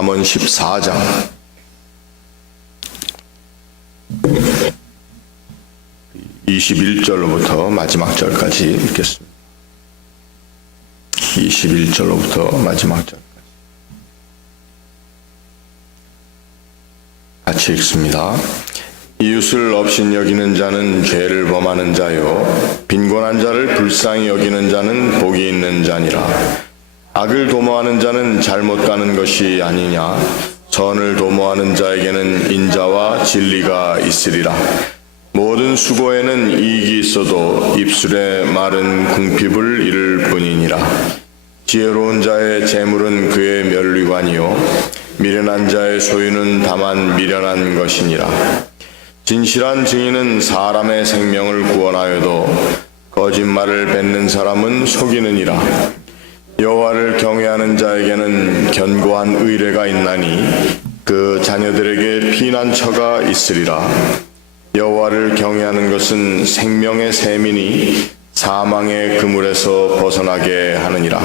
잠언 14장 21절로부터 마지막 절까지 읽겠습니다. 21절로부터 마지막 절까지 같이 읽습니다. 이웃을 업신여기는 자는 죄를 범하는 자요 빈곤한 자를 불쌍히 여기는 자는 복이 있는 자니라. 악을 도모하는 자는 잘못 가는 것이 아니냐. 선을 도모하는 자에게는 인자와 진리가 있으리라. 모든 수고에는 이익이 있어도 입술에 마른 궁핍을 이를 뿐이니라. 지혜로운 자의 재물은 그의 면류관이요 미련한 자의 소유는 다만 미련한 것이니라. 진실한 증인은 사람의 생명을 구원하여도 거짓말을 뱉는 사람은 속이느니라. 여호와를 경외하는 자에게는 견고한 의뢰가 있나니 그 자녀들에게 피난처가 있으리라. 여호와를 경외하는 것은 생명의 셈이니 사망의 그물에서 벗어나게 하느니라.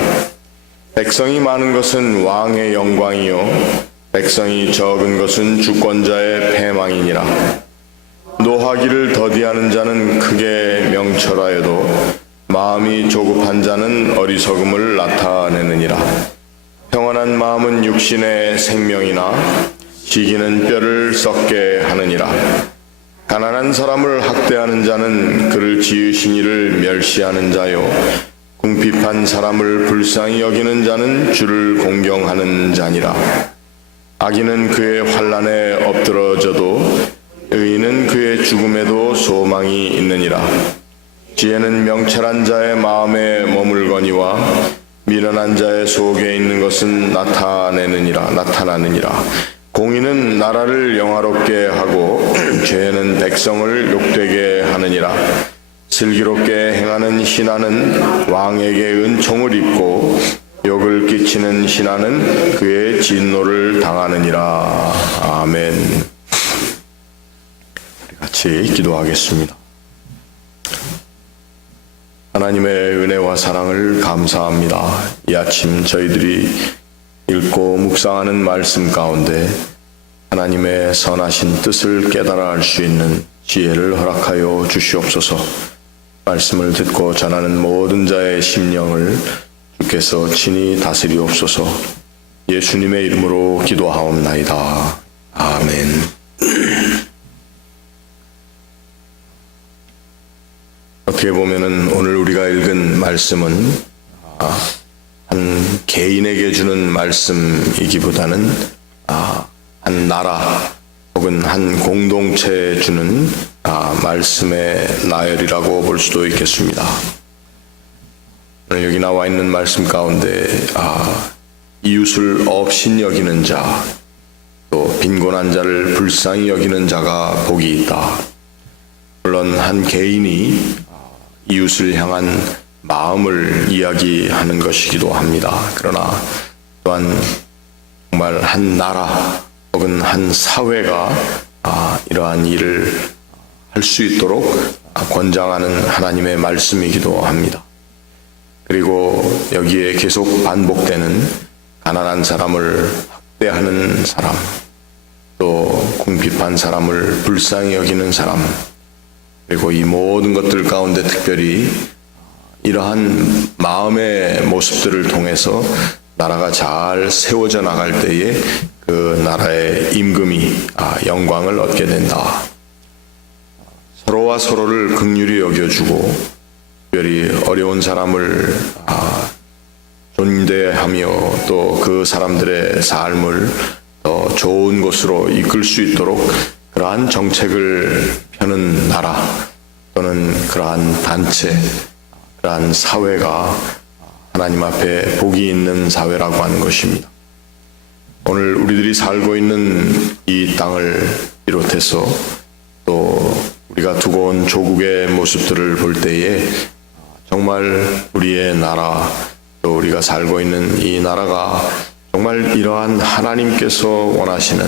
백성이 많은 것은 왕의 영광이요 백성이 적은 것은 주권자의 패망이니라. 노하기를 더디하는 자는 크게 명철하여도 마음이 조급한 자는 어리석음을 나타내느니라. 평안한 마음은 육신의 생명이나 시기는 뼈를 썩게 하느니라. 가난한 사람을 학대하는 자는 그를 지으신 이를 멸시하는 자요 궁핍한 사람을 불쌍히 여기는 자는 주를 공경하는 자니라. 악인은 그의 환난에 엎드러져도 의인은 그의 죽음에도 소망이 있느니라. 지혜는 명철한 자의 마음에 머물거니와 미련한 자의 속에 있는 것은 나타나느니라. 공의는 나라를 영화롭게 하고 죄는 백성을 욕되게 하느니라. 슬기롭게 행하는 신하는 왕에게 은총을 입고 욕을 끼치는 신하는 그의 진노를 당하느니라. 아멘. 우리 같이 기도하겠습니다. 하나님의 은혜와 사랑을 감사합니다. 이 아침 저희들이 읽고 묵상하는 말씀 가운데 하나님의 선하신 뜻을 깨달아 알 수 있는 지혜를 허락하여 주시옵소서. 말씀을 듣고 전하는 모든 자의 심령을 주께서 친히 다스리옵소서. 예수님의 이름으로 기도하옵나이다. 아멘. 어떻게 보면은 오늘 우리가 읽은 말씀은 한 개인에게 주는 말씀이기보다는 한 나라 혹은 한 공동체에 주는 말씀의 나열이라고 볼 수도 있겠습니다. 오늘 여기 나와 있는 말씀 가운데 이웃을 업신여기는 자, 또 빈곤한 자를 불쌍히 여기는 자가 복이 있다. 물론 한 개인이 이웃을 향한 마음을 이야기하는 것이기도 합니다. 그러나 또한 정말 한 나라 혹은 한 사회가 이러한 일을 할 수 있도록 권장하는 하나님의 말씀이기도 합니다. 그리고 여기에 계속 반복되는 가난한 사람을 학대하는 사람, 또 궁핍한 사람을 불쌍히 여기는 사람, 그리고 이 모든 것들 가운데 특별히 이러한 마음의 모습들을 통해서 나라가 잘 세워져 나갈 때에 그 나라의 임금이 영광을 얻게 된다. 서로와 서로를 긍휼히 여겨주고 특별히 어려운 사람을 존대하며 또 그 사람들의 삶을 더 좋은 곳으로 이끌 수 있도록 그러한 정책을 펴는 나라 또는 그러한 단체, 그러한 사회가 하나님 앞에 복이 있는 사회라고 하는 것입니다. 오늘 우리들이 살고 있는 이 땅을 비롯해서 또 우리가 두고 온 조국의 모습들을 볼 때에 정말 우리의 나라 또 우리가 살고 있는 이 나라가 정말 이러한 하나님께서 원하시는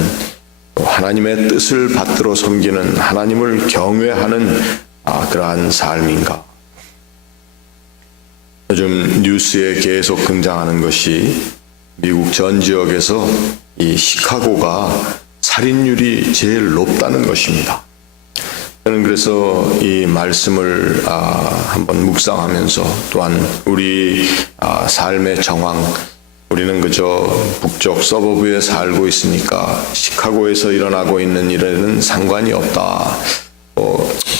또 하나님의 뜻을 받들어 섬기는 하나님을 경외하는 그러한 삶인가. 요즘 뉴스에 계속 등장하는 것이 미국 전 지역에서 이 시카고가 살인율이 제일 높다는 것입니다. 저는 그래서 이 말씀을 한번 묵상하면서 또한 우리 삶의 정황, 우리는 그저 북쪽 서버브에 살고 있으니까 시카고에서 일어나고 있는 일에는 상관이 없다.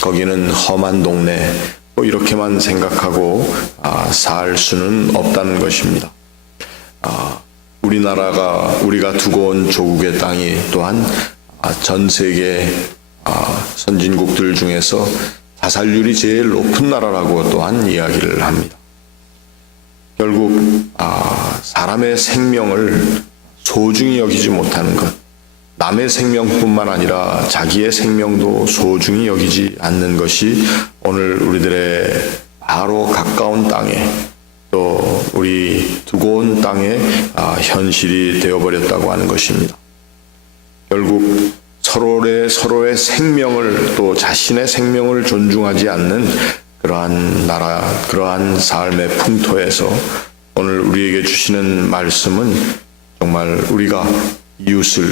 거기는 험한 동네, 이렇게만 생각하고 살 수는 없다는 것입니다. 우리가 두고 온 조국의 땅이 또한 전 세계 선진국들 중에서 자살률이 제일 높은 나라라고 또한 이야기를 합니다. 결국 사람의 생명을 소중히 여기지 못하는 것, 남의 생명뿐만 아니라 자기의 생명도 소중히 여기지 않는 것이 오늘 우리들의 바로 가까운 땅에 또 우리 두고 온 땅에 현실이 되어버렸다고 하는 것입니다. 결국 서로의 생명을 또 자신의 생명을 존중하지 않는 그러한 나라, 그러한 삶의 풍토에서 오늘 우리에게 주시는 말씀은 정말 우리가 이웃을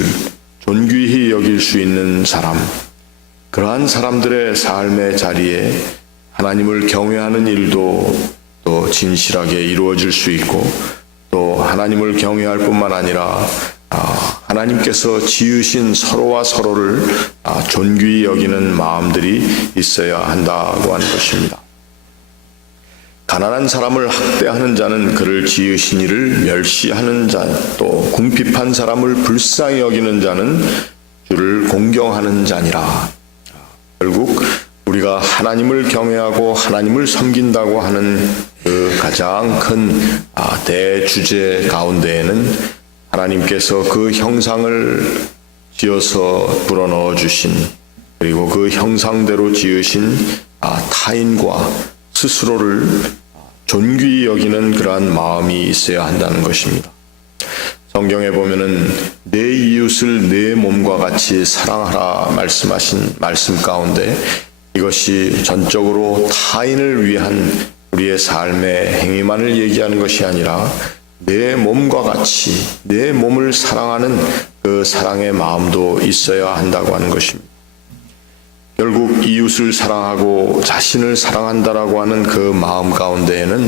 존귀히 여길 수 있는 사람, 그러한 사람들의 삶의 자리에 하나님을 경외하는 일도 또 진실하게 이루어질 수 있고 또 하나님을 경외할 뿐만 아니라 하나님께서 지으신 서로와 서로를 존귀히 여기는 마음들이 있어야 한다고 하는 것입니다. 가난한 사람을 학대하는 자는 그를 지으신 이를 멸시하는 자, 또 궁핍한 사람을 불쌍히 여기는 자는 주를 공경하는 자니라. 결국 우리가 하나님을 경외하고 하나님을 섬긴다고 하는 그 가장 큰 대주제 가운데에는 하나님께서 그 형상을 지어서 불어넣어 주신, 그리고 그 형상대로 지으신 타인과 스스로를 존귀히 여기는 그러한 마음이 있어야 한다는 것입니다. 성경에 보면은 내 이웃을 내 몸과 같이 사랑하라 말씀하신 말씀 가운데 이것이 전적으로 타인을 위한 우리의 삶의 행위만을 얘기하는 것이 아니라 내 몸과 같이 내 몸을 사랑하는 그 사랑의 마음도 있어야 한다고 하는 것입니다. 결국 이웃을 사랑하고 자신을 사랑한다라고 하는 그 마음 가운데에는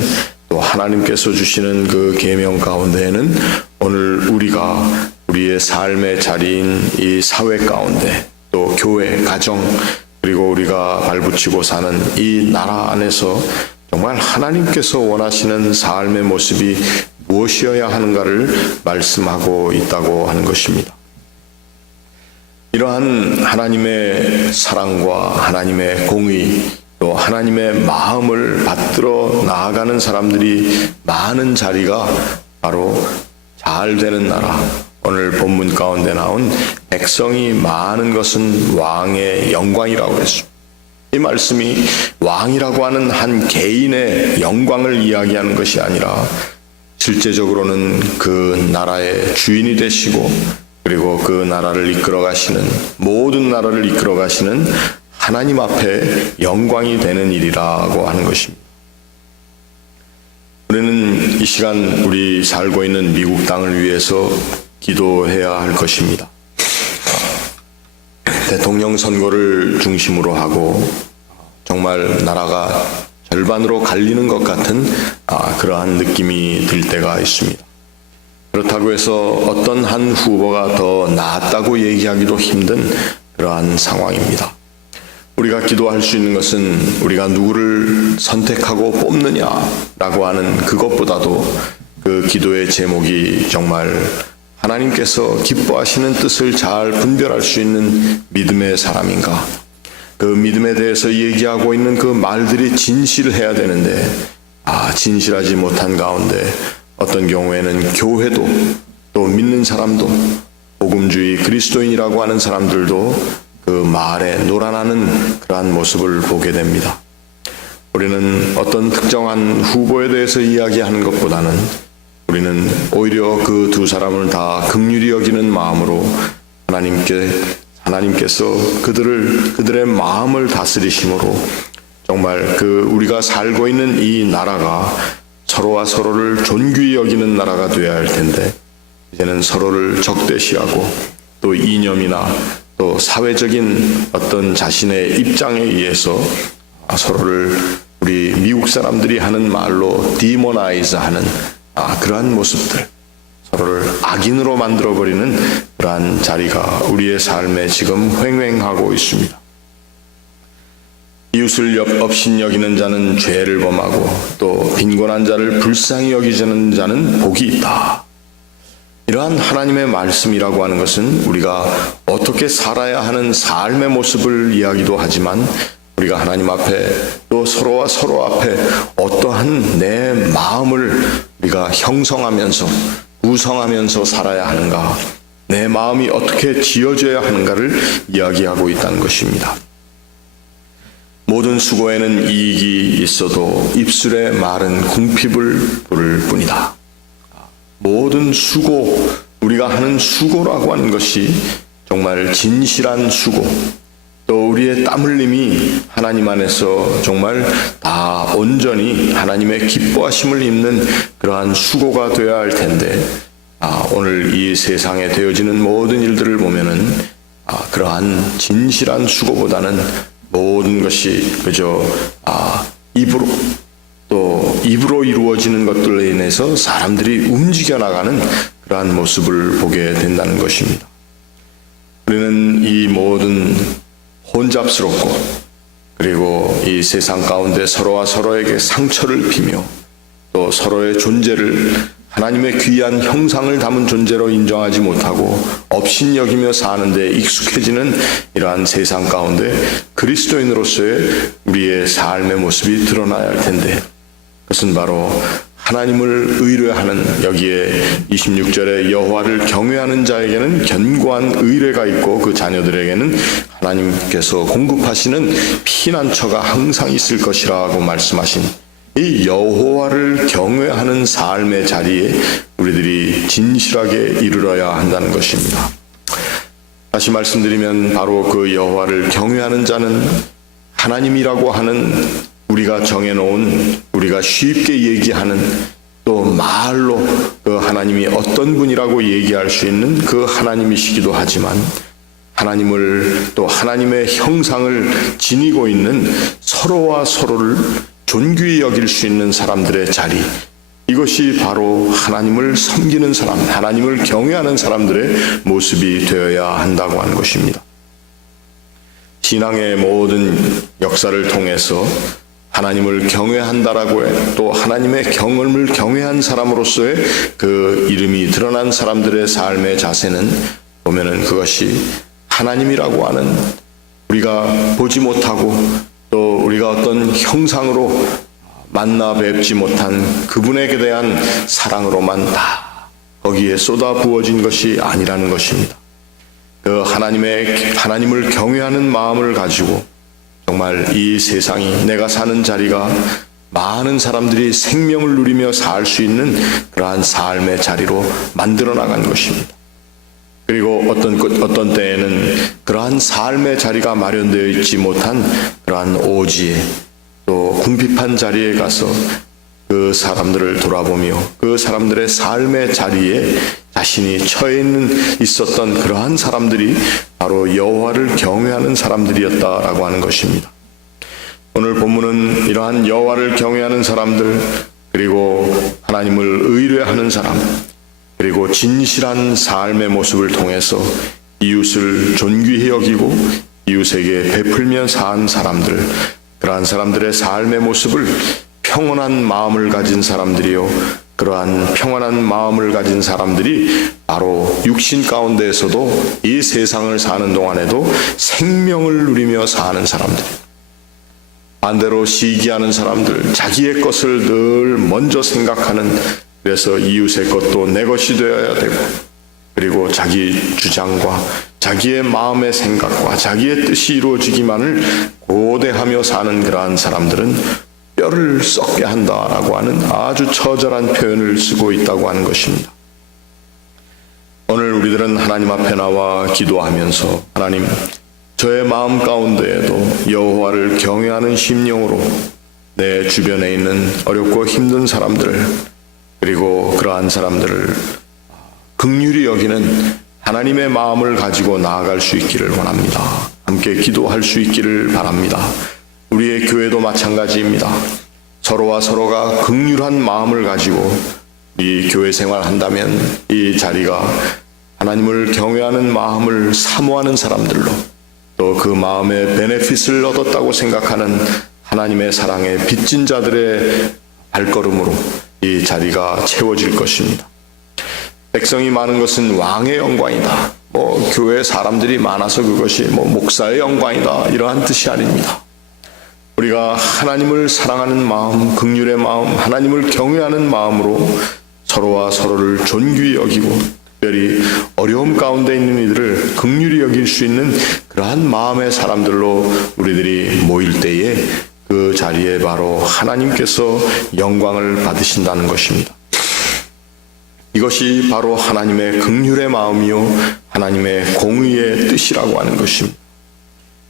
또 하나님께서 주시는 그 계명 가운데에는 오늘 우리가 우리의 삶의 자리인 이 사회 가운데 또 교회, 가정, 그리고 우리가 발붙이고 사는 이 나라 안에서 정말 하나님께서 원하시는 삶의 모습이 무엇이어야 하는가를 말씀하고 있다고 하는 것입니다. 이러한 하나님의 사랑과 하나님의 공의 또 하나님의 마음을 받들어 나아가는 사람들이 많은 자리가 바로 잘 되는 나라, 오늘 본문 가운데 나온 백성이 많은 것은 왕의 영광이라고 했습니다. 이 말씀이 왕이라고 하는 한 개인의 영광을 이야기하는 것이 아니라 실제적으로는 그 나라의 주인이 되시고 그리고 그 나라를 이끌어 가시는, 모든 나라를 이끌어 가시는 하나님 앞에 영광이 되는 일이라고 하는 것입니다. 우리는 이 시간 우리 살고 있는 미국 땅을 위해서 기도해야 할 것입니다. 대통령 선거를 중심으로 하고 정말 나라가 절반으로 갈리는 것 같은 그러한 느낌이 들 때가 있습니다. 그렇다고 해서 어떤 한 후보가 더 나았다고 얘기하기도 힘든 그러한 상황입니다. 우리가 기도할 수 있는 것은 우리가 누구를 선택하고 뽑느냐라고 하는 그것보다도 그 기도의 제목이 정말 하나님께서 기뻐하시는 뜻을 잘 분별할 수 있는 믿음의 사람인가, 그 믿음에 대해서 얘기하고 있는 그 말들이 진실해야 되는데 진실하지 못한 가운데 어떤 경우에는 교회도 또 믿는 사람도 복음주의 그리스도인이라고 하는 사람들도 그 말에 놀아나는 그러한 모습을 보게 됩니다. 우리는 어떤 특정한 후보에 대해서 이야기하는 것보다는 우리는 오히려 그 두 사람을 다 긍휼히 여기는 마음으로 하나님께서 그들의 마음을 다스리심으로 정말 그 우리가 살고 있는 이 나라가 서로와 서로를 존귀히 여기는 나라가 되어야 할 텐데 이제는 서로를 적대시하고 또 이념이나 또 사회적인 어떤 자신의 입장에 의해서 서로를 우리 미국 사람들이 하는 말로 디모나이즈 하는 그러한 모습들, 서로를 악인으로 만들어버리는 그러한 자리가 우리의 삶에 지금 횡행하고 있습니다. 이웃을 업신여기는 자는 죄를 범하고 또 빈곤한 자를 불쌍히 여기는 자는 복이 있다. 이러한 하나님의 말씀이라고 하는 것은 우리가 어떻게 살아야 하는 삶의 모습을 이야기도 하지만 우리가 하나님 앞에 또 서로와 서로 앞에 어떠한 내 마음을 우리가 형성하면서 구성하면서 살아야 하는가, 내 마음이 어떻게 지어져야 하는가를 이야기하고 있다는 것입니다. 모든 수고에는 이익이 있어도 입술의 말은 궁핍을 부를 뿐이다. 모든 수고, 우리가 하는 수고라고 하는 것이 정말 진실한 수고, 또 우리의 땀 흘림이 하나님 안에서 정말 다 온전히 하나님의 기뻐하심을 입는 그러한 수고가 되어야 할 텐데, 오늘 이 세상에 되어지는 모든 일들을 보면은 그러한 진실한 수고보다는 모든 것이 그저 입으로 이루어지는 것들로 인해서 사람들이 움직여 나가는 그러한 모습을 보게 된다는 것입니다. 우리는 이 모든 혼잡스럽고 그리고 이 세상 가운데 서로와 서로에게 상처를 피며 또 서로의 존재를 하나님의 귀한 형상을 담은 존재로 인정하지 못하고 업신여기며 사는 데 익숙해지는 이러한 세상 가운데 그리스도인으로서의 우리의 삶의 모습이 드러나야 할 텐데, 그것은 바로 하나님을 의뢰하는, 여기에 26절에 여호와를 경외하는 자에게는 견고한 의뢰가 있고 그 자녀들에게는 하나님께서 공급하시는 피난처가 항상 있을 것이라고 말씀하신 이 여호와를 경외하는 삶의 자리에 우리들이 진실하게 이르러야 한다는 것입니다. 다시 말씀드리면 바로 그 여호와를 경외하는 자는 하나님이라고 하는 우리가 정해놓은, 우리가 쉽게 얘기하는, 또 말로 그 하나님이 어떤 분이라고 얘기할 수 있는 그 하나님이시기도 하지만, 하나님을 또 하나님의 형상을 지니고 있는 서로와 서로를 존귀히 여길 수 있는 사람들의 자리, 이것이 바로 하나님을 섬기는 사람, 하나님을 경외하는 사람들의 모습이 되어야 한다고 하는 것입니다. 신앙의 모든 역사를 통해서 하나님을 경외한다라고 해, 또 하나님의 경험을 경외한 사람으로서의 그 이름이 드러난 사람들의 삶의 자세는 보면은 그것이 하나님이라고 하는, 우리가 보지 못하고 또 우리가 어떤 형상으로 만나 뵙지 못한 그분에게 대한 사랑으로만 다 거기에 쏟아 부어진 것이 아니라는 것입니다. 그 하나님을 경외하는 마음을 가지고 정말 이 세상이, 내가 사는 자리가 많은 사람들이 생명을 누리며 살 수 있는 그러한 삶의 자리로 만들어 나간 것입니다. 그리고 어떤 때에는 그러한 삶의 자리가 마련되어 있지 못한 그러한 오지에, 또 궁핍한 자리에 가서 그 사람들을 돌아보며 그 사람들의 삶의 자리에 자신이 처해 있었던 그러한 사람들이 바로 여호와를 경외하는 사람들이었다라고 하는 것입니다. 오늘 본문은 이러한 여호와를 경외하는 사람들, 그리고 하나님을 의뢰하는 사람, 그리고 진실한 삶의 모습을 통해서 이웃을 존귀히 여기고 이웃에게 베풀며 산 사람들, 그러한 사람들의 삶의 모습을 평온한 마음을 가진 사람들이요, 그러한 평안한 마음을 가진 사람들이 바로 육신 가운데에서도 이 세상을 사는 동안에도 생명을 누리며 사는 사람들, 반대로 시기하는 사람들, 자기의 것을 늘 먼저 생각하는, 그래서 이웃의 것도 내 것이 되어야 되고, 그리고 자기 주장과 자기의 마음의 생각과 자기의 뜻이 이루어지기만을 고대하며 사는 그러한 사람들은 뼈를 썩게 한다라고 하는 아주 처절한 표현을 쓰고 있다고 하는 것입니다. 오늘 우리들은 하나님 앞에 나와 기도하면서, 하나님, 저의 마음 가운데에도 여호와를 경외하는 심령으로 내 주변에 있는 어렵고 힘든 사람들, 그리고 그러한 사람들을 긍휼히 여기는 하나님의 마음을 가지고 나아갈 수 있기를 원합니다. 함께 기도할 수 있기를 바랍니다. 우리의 교회도 마찬가지입니다. 서로와 서로가 긍휼한 마음을 가지고 이 교회 생활한다면 이 자리가 하나님을 경외하는 마음을 사모하는 사람들로, 또 그 마음의 베네핏을 얻었다고 생각하는 하나님의 사랑에 빚진 자들의 발걸음으로 이 자리가 채워질 것입니다. 백성이 많은 것은 왕의 영광이다. 교회 사람들이 많아서 그것이 목사의 영광이다. 이러한 뜻이 아닙니다. 우리가 하나님을 사랑하는 마음, 긍휼의 마음, 하나님을 경외하는 마음으로 서로와 서로를 존귀히 여기고, 특별히 어려움 가운데 있는 이들을 긍휼히 여길 수 있는 그러한 마음의 사람들로 우리들이 모일 때에 그 자리에 바로 하나님께서 영광을 받으신다는 것입니다. 이것이 바로 하나님의 긍휼의 마음이요 하나님의 공의의 뜻이라고 하는 것입니다.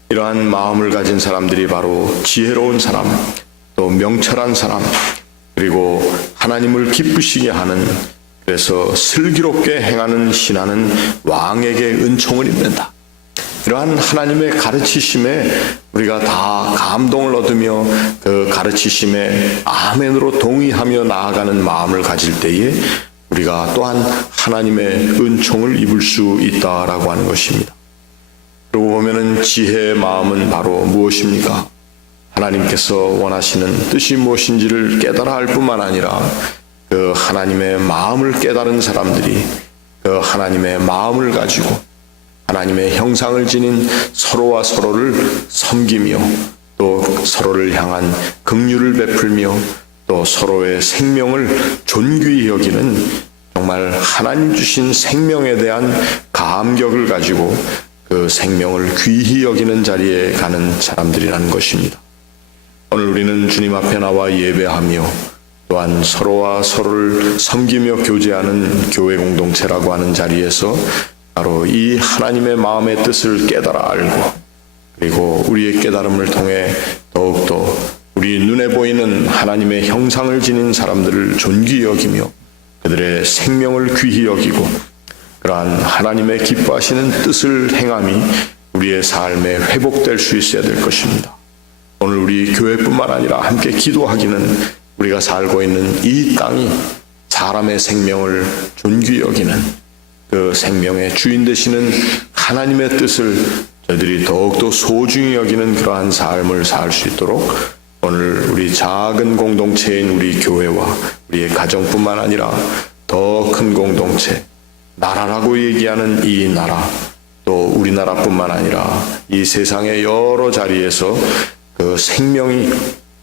이러한 마음을 가진 사람들이 바로 지혜로운 사람, 또 명철한 사람, 그리고 하나님을 기쁘시게 하는, 그래서 슬기롭게 행하는 신하는 왕에게 은총을 입는다. 이러한 하나님의 가르치심에 우리가 다 감동을 얻으며 그 가르치심에 아멘으로 동의하며 나아가는 마음을 가질 때에 우리가 또한 하나님의 은총을 입을 수 있다라고 하는 것입니다. 그러고 보면은 지혜의 마음은 바로 무엇입니까? 하나님께서 원하시는 뜻이 무엇인지를 깨달아 할 뿐만 아니라 그 하나님의 마음을 깨달은 사람들이 그 하나님의 마음을 가지고 하나님의 형상을 지닌 서로와 서로를 섬기며, 또 서로를 향한 긍휼을 베풀며, 또 서로의 생명을 존귀히 여기는, 정말 하나님 주신 생명에 대한 감격을 가지고 그 생명을 귀히 여기는 자리에 가는 사람들이라는 것입니다. 오늘 우리는 주님 앞에 나와 예배하며 또한 서로와 서로를 섬기며 교제하는 교회 공동체라고 하는 자리에서 바로 이 하나님의 마음의 뜻을 깨달아 알고, 그리고 우리의 깨달음을 통해 더욱더 우리 눈에 보이는 하나님의 형상을 지닌 사람들을 존귀히 여기며 그들의 생명을 귀히 여기고, 그러한 하나님의 기뻐하시는 뜻을 행함이 우리의 삶에 회복될 수 있어야 될 것입니다. 오늘 우리 교회뿐만 아니라 함께 기도하기는 우리가 살고 있는 이 땅이 사람의 생명을 존귀히 여기는, 그 생명의 주인 되시는 하나님의 뜻을 저희들이 더욱더 소중히 여기는 그러한 삶을 살 수 있도록 오늘 우리 작은 공동체인 우리 교회와 우리의 가정뿐만 아니라 더 큰 공동체, 나라라고 얘기하는 이 나라, 또 우리나라뿐만 아니라 이 세상의 여러 자리에서 그 생명이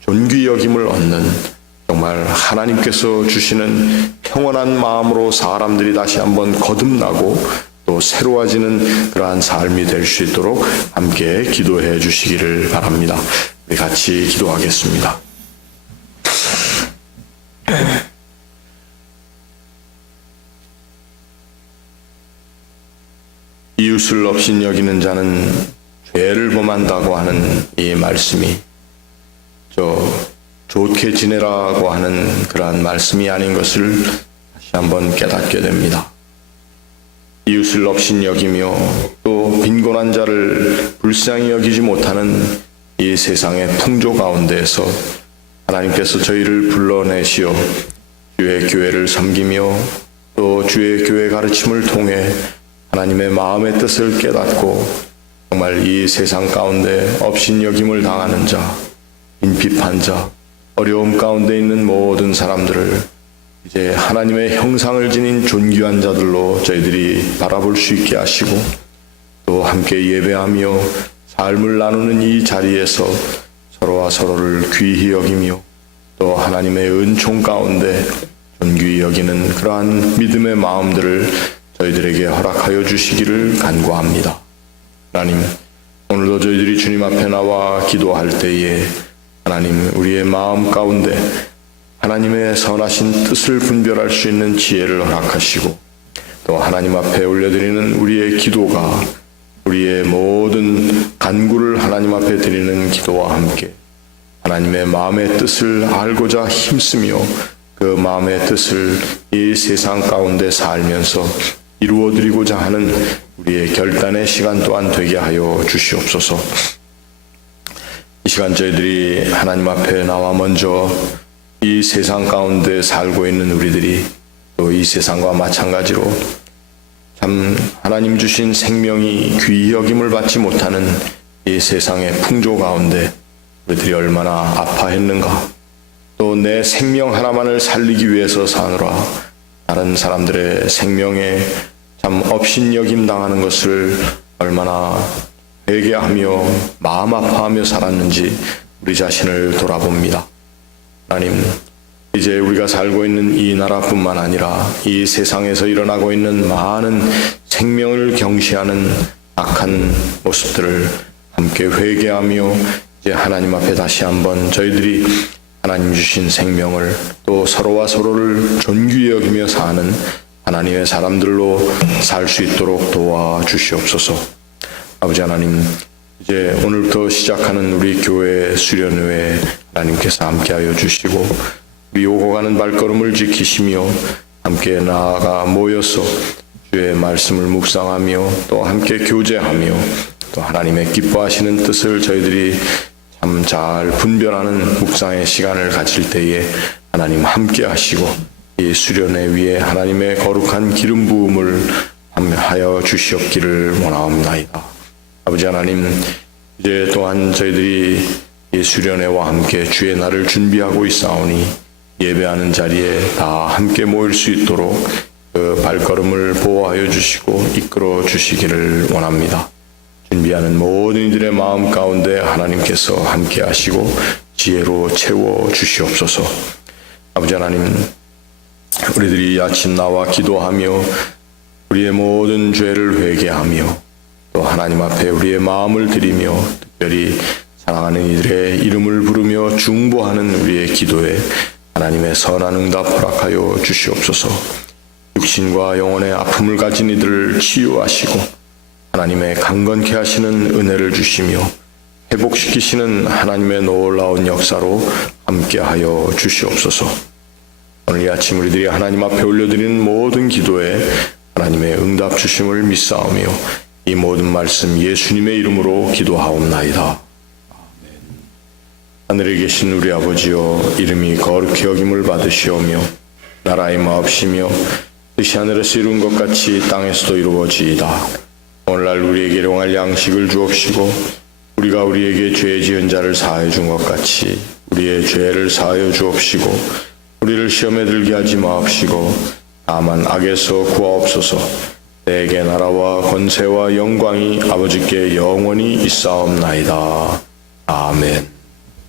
존귀히 여김을 얻는, 정말 하나님께서 주시는 평온한 마음으로 사람들이 다시 한번 거듭나고 또 새로워지는 그러한 삶이 될 수 있도록 함께 기도해 주시기를 바랍니다. 우리 같이 기도하겠습니다. 이웃을 업신여기는 자는 죄를 범한다고 하는 이 말씀이 좋게 지내라고 하는 그러한 말씀이 아닌 것을 다시 한번 깨닫게 됩니다. 이웃을 업신여기며 또 빈곤한 자를 불쌍히 여기지 못하는 이 세상의 풍조 가운데에서 하나님께서 저희를 불러내시어 주의 교회를 섬기며 또 주의 교회 가르침을 통해 하나님의 마음의 뜻을 깨닫고 정말 이 세상 가운데 업신여김을 당하는 자, 빈핍한 자, 어려움 가운데 있는 모든 사람들을 이제 하나님의 형상을 지닌 존귀한 자들로 저희들이 바라볼 수 있게 하시고, 또 함께 예배하며 삶을 나누는 이 자리에서 서로와 서로를 귀히 여기며 또 하나님의 은총 가운데 존귀히 여기는 그러한 믿음의 마음들을 저희들에게 허락하여 주시기를 간구합니다. 하나님, 오늘도 저희들이 주님 앞에 나와 기도할 때에 하나님, 우리의 마음 가운데 하나님의 선하신 뜻을 분별할 수 있는 지혜를 허락하시고, 또 하나님 앞에 올려드리는 우리의 기도가 우리의 모든 간구를 하나님 앞에 드리는 기도와 함께 하나님의 마음의 뜻을 알고자 힘쓰며 그 마음의 뜻을 이 세상 가운데 살면서 이루어드리고자 하는 우리의 결단의 시간 또한 되게 하여 주시옵소서. 이 시간 저희들이 하나님 앞에 나와 먼저 이 세상 가운데 살고 있는 우리들이 또 이 세상과 마찬가지로 참 하나님 주신 생명이 귀히 여김을 받지 못하는 이 세상의 풍조 가운데 우리들이 얼마나 아파했는가, 또 내 생명 하나만을 살리기 위해서 사느라 다른 사람들의 생명에 참 업신여김 당하는 것을 얼마나 회개하며 마음 아파하며 살았는지 우리 자신을 돌아봅니다. 하나님, 이제 우리가 살고 있는 이 나라뿐만 아니라 이 세상에서 일어나고 있는 많은 생명을 경시하는 악한 모습들을 함께 회개하며 이제 하나님 앞에 다시 한번 저희들이 하나님 주신 생명을 또 서로와 서로를 존귀히 여기며 사는 하나님의 사람들로 살 수 있도록 도와주시옵소서. 아버지 하나님, 이제 오늘부터 시작하는 우리 교회 수련회 하나님께서 함께하여 주시고 우리 오고 가는 발걸음을 지키시며 함께 나아가 모여서 주의 말씀을 묵상하며 또 함께 교제하며 또 하나님의 기뻐하시는 뜻을 저희들이 참 잘 분별하는 묵상의 시간을 가질 때에 하나님 함께 하시고 이 수련회 위에 하나님의 거룩한 기름 부음을 하여 주시옵기를 원하옵나이다. 아버지 하나님, 이제 또한 저희들이 이 수련회와 함께 주의 날을 준비하고 있사오니 예배하는 자리에 다 함께 모일 수 있도록 그 발걸음을 보호하여 주시고 이끌어 주시기를 원합니다. 준비하는 모든 이들의 마음 가운데 하나님께서 함께 하시고 지혜로 채워 주시옵소서. 아버지 하나님, 우리들이 아침 나와 기도하며 우리의 모든 죄를 회개하며 또 하나님 앞에 우리의 마음을 드리며 특별히 사랑하는 이들의 이름을 부르며 중보하는 우리의 기도에 하나님의 선한 응답 허락하여 주시옵소서. 육신과 영혼의 아픔을 가진 이들을 치유하시고 하나님의 강건케 하시는 은혜를 주시며 회복시키시는 하나님의 놀라운 역사로 함께하여 주시옵소서. 오늘 이 아침 우리들이 하나님 앞에 올려드리는 모든 기도에 하나님의 응답 주심을 믿사오며 이 모든 말씀 예수님의 이름으로 기도하옵나이다. 아멘. 하늘에 계신 우리 아버지여, 이름이 거룩히 여김을 받으시오며 나라의 마옵시며 뜻이 하늘에서 이룬 것 같이 땅에서도 이루어지이다. 오늘날 우리에게 일용할 양식을 주옵시고 우리가 우리에게 죄 지은 자를 사하여 준 것 같이 우리의 죄를 사하여 주옵시고 우리를 시험에 들게 하지 마옵시고 다만 악에서 구하옵소서. 내게 나라와 권세와 영광이 아버지께 영원히 있사옵나이다. 아멘.